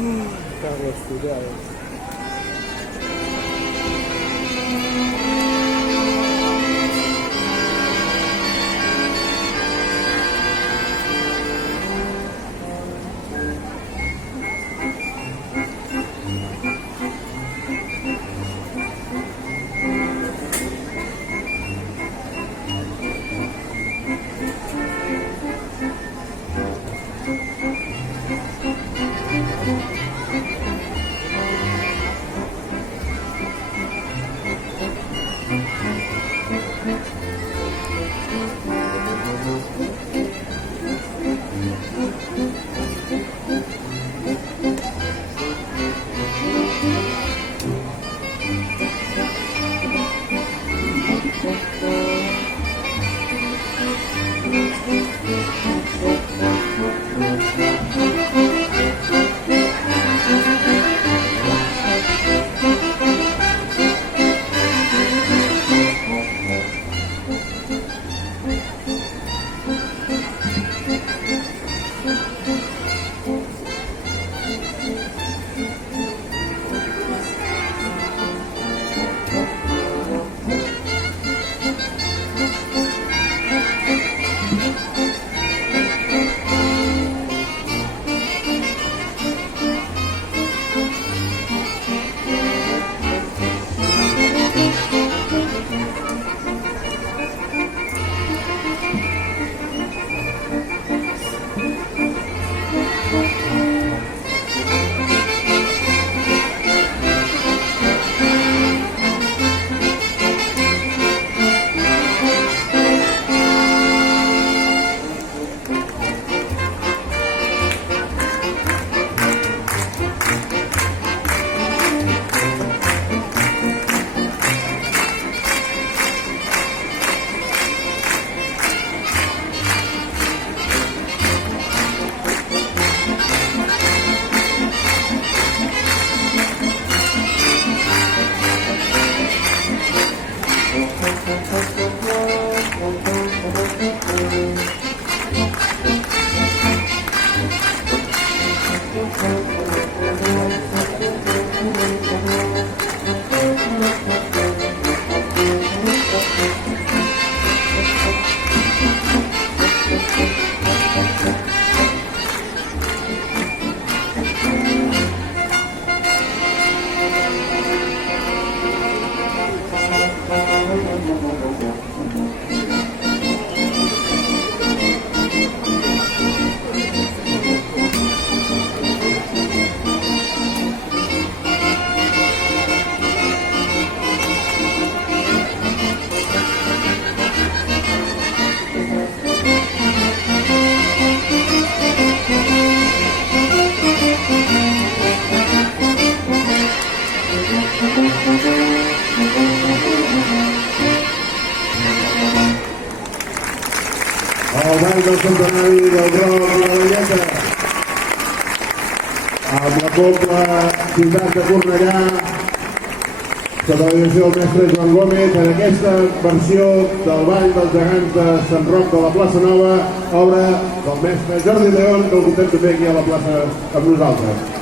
Carles Fidel. El ball del centenari del Roc i la Valleta, amb la Cobla Ciutat de Cornellà, sota la direcció del mestre Joan Gómez, en aquesta versió del Ball dels Gegants de Sant Roc de la Plaça Nova, obra del mestre Jordi León, que el contem també aquí a la plaça amb nosaltres.